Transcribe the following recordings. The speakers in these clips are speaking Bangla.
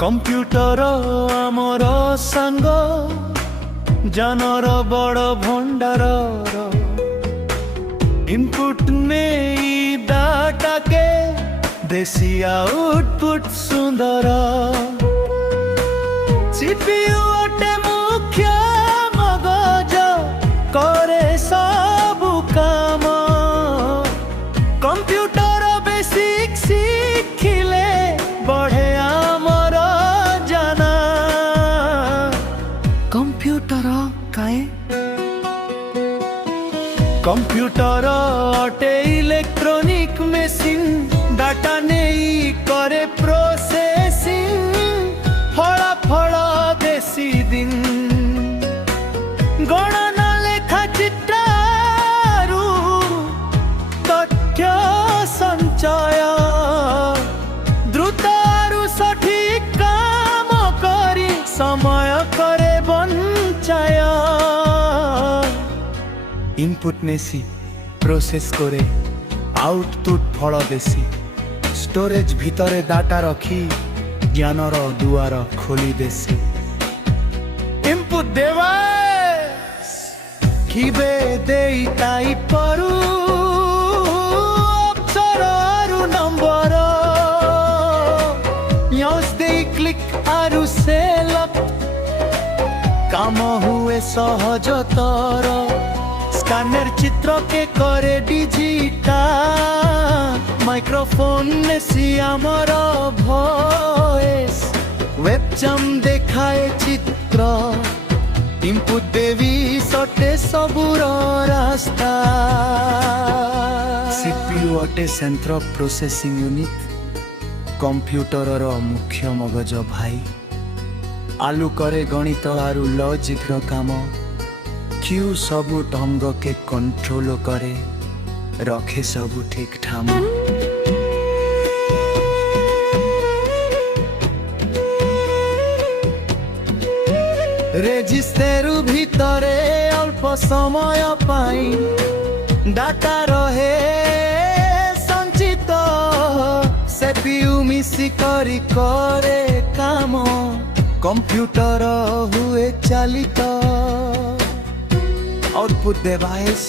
कंप्यूटर आमर सांग जानर बड़ भंडार इनपुट ने डाटा के देसी आउटपुट सुंदर सीपीयू अटे मुख्य मगज करे सब काम कंप्यूटर बेसिक शिखिले बढ़े आमर जाना कंप्यूटर काए कंप्यूटर अटे इलेक्ट्रॉनिक मेसिन डाटा नहीं करे प्रोसेसिंग फड़ा फड़ा देसी दिन गणना लेखा चिट्टारू तथ्य संचय द्रुतारू सठिक काम करी समय करे बंचाय इनपुट नेसी प्रोसेस करे आउटपुट फल देसी स्टोरेज भितरे डाटा रखी ज्ञानर दुआर खोली देसी इनपुट देवास किबे देई ताई परू अक्षर आरु नंबर यस देई क्लिक आरु सेलक काम हुए सहजतर स्कैनर चित्र के करे डिजिटल माइक्रोफोन ने सियामर भॉइस वेबकैम देखाए चित्र इनपुट देवी सटे सबुर रास्ता सीपीयू अटे सेंट्रल प्रोसेसिंग यूनिट कंप्यूटर रो मुख्य मगज भाई आलू करे गणित आरु लॉजिक रो काम क्यू सबु ढंग के कंट्रोल करे रखे सबु ठीक ठाम रेजिस्टर भितरे अल्प समय पाई डाटा रहे संचित सीपीयू मिसी करी करे काम कंप्यूटर हुए चालित आउटपुट डिवाइस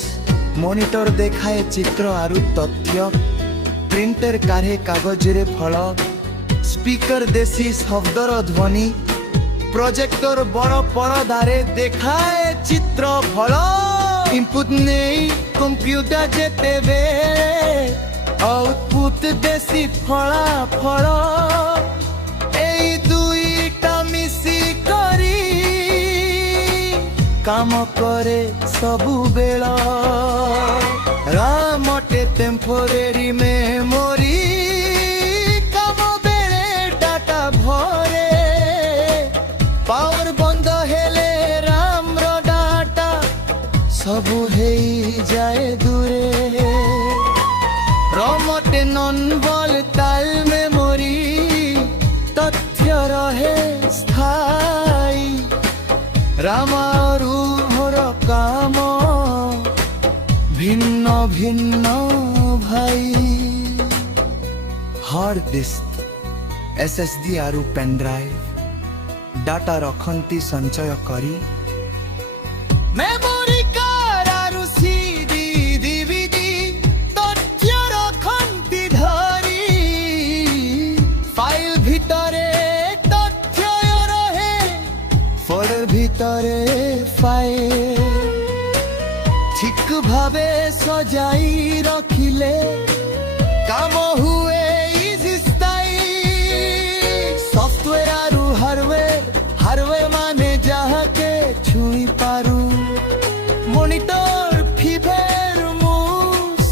मॉनिटर देखाए चित्र आरु तथ्य प्रिंटर काढ़े कागज रे फल स्पीकर देसी शब्दर ध्वनि प्रोजेक्टर बड़ परदारे देखाए चित्र फल इनपुट नहीं कंप्यूटर जेते बेले आउटपुट देसी फला फल एई दुईटा मिसी करी काम करे सबु बेला रामटे टेम्पोरेरी मेमोरी काम बेले डाटा भरे पावर बंद हेले राम रो डाटा सबु हेई जाए दूरे रमटे नन वोलेटाइल मेमोरी तथ्य रहे स्थायी रामारू मोर काम भिन्न भिन्न भाई हार्ड डिस्क एसएसडी आरु पेन ड्राइव डाटा रखंती संचय करी मेमोरी कार्ड आरु सीडी डीवीडी तथ्य रखंती धरी फाइल भितरे तथ्य रहे फोल्डर भितरे फाइल ठीक भावे सजाई रखिले काम हुए इजी स्टाइल सॉफ्टवेयर आरु हार्डवेयर माने जहाँ के छुई पारू मॉनिटर फीवर मूस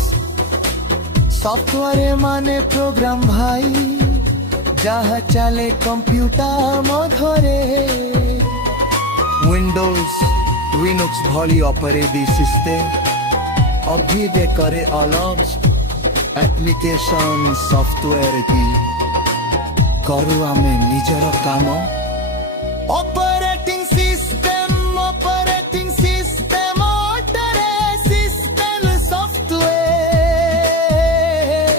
सॉफ्टवेयर माने प्रोग्राम भाई जहाँ चले कंप्यूटर मधरे विंडोज लिनक्स भली ऑपरेटिंग सिस्टम अभी करे अलग एप्लिकेशन सॉफ्टवेयर की करू आमे निजर काम operating system system software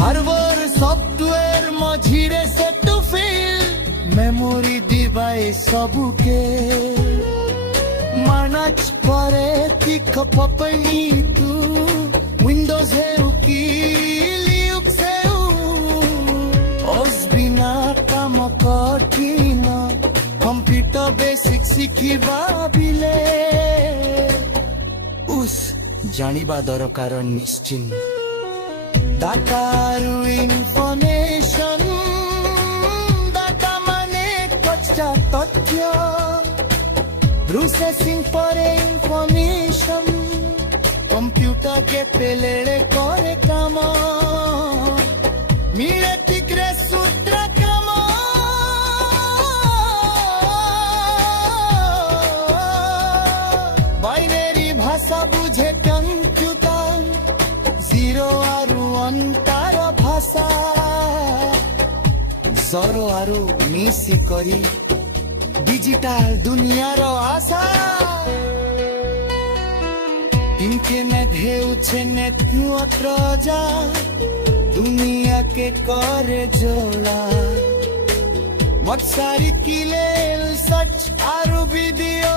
hardware software मझिरे से टू फील ପାଏ ସବୁକେ ମାନଚ ପରେ ତିଖ ପପଣି ତୁ ୱିଣ୍ଡୋଜ ହେଉ କି ଲିନକ୍ସ ହେଉ ଓସ୍ ବିନା କାମ କଠିନ କମ୍ପ୍ୟୁଟର ବେସିକ ଶିଖିବା ବିଲେ ଉସ୍ ଜାଣିବା ଦରକାର ନିଶ୍ଚିନ୍ତ ডাটারু ইনফরমেশন ডাটা মানে কচ্চা তথ্য প্রসেসিং পরে ইনফরমেশন কম্পিউটার কে পেলেড়ে করে কাম মিলে ঠিকরে সূত্র কাম বাইনারি ভাষা বুঝে কম্পিউটার জিরো আরু অন্তার ভাষা সরো আরু মিশি করি ডিজিটাল দুনিয়ার আশা ইন্টারনেট হেউছে নেটওয়ার্ক যা দুনিয়াকে করে জোড়া মৎসারি কিলে সচ আরু ভিডিও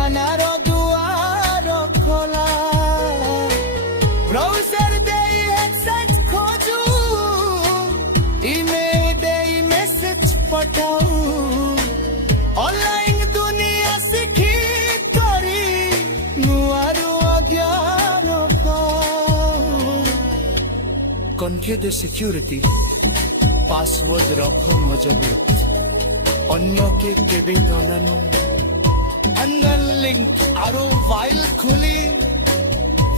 আনার দুয়ার খোলা ব্রাউজার দেই হেডসেট খোঁজু ইমেল দেই মেসেজ পঠাও অনলাইন দুনিয়া শিখি করি নুয়ারু অজ্ঞান কনফিডেন্স সিকিউরিটি পাসওয়ার্ড রখ মজবুত অন্যকে কেবে জনানো অনলাইন লিঙ্ক আরো ফাইল খুলি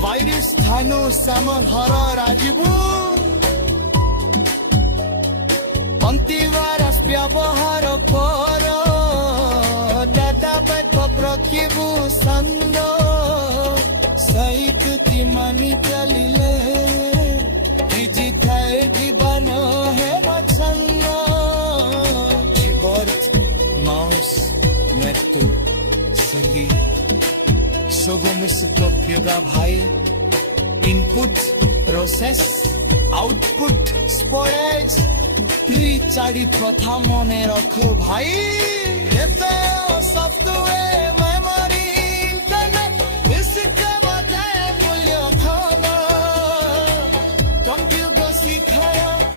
ভাইরাস স্থানু সামল হর রাজিবু অন্তিভাইরাস ব্যবহার কর ডাটা ব্যাকআপ রখিবু সন্দ সৈকতি মানি চলিলে ডিজিটাল জীবন হেব ছন্দ কিবোর্ড মাউস নেটু সঙ্গীত ସବୁ ମିଶ୍ରିତ ଫିଗା ଭାଇ input process output storage pre ଚାରି କଥା ମନେ ରଖ ଭାଇ ଏତେ ସଫ୍ଟୱେର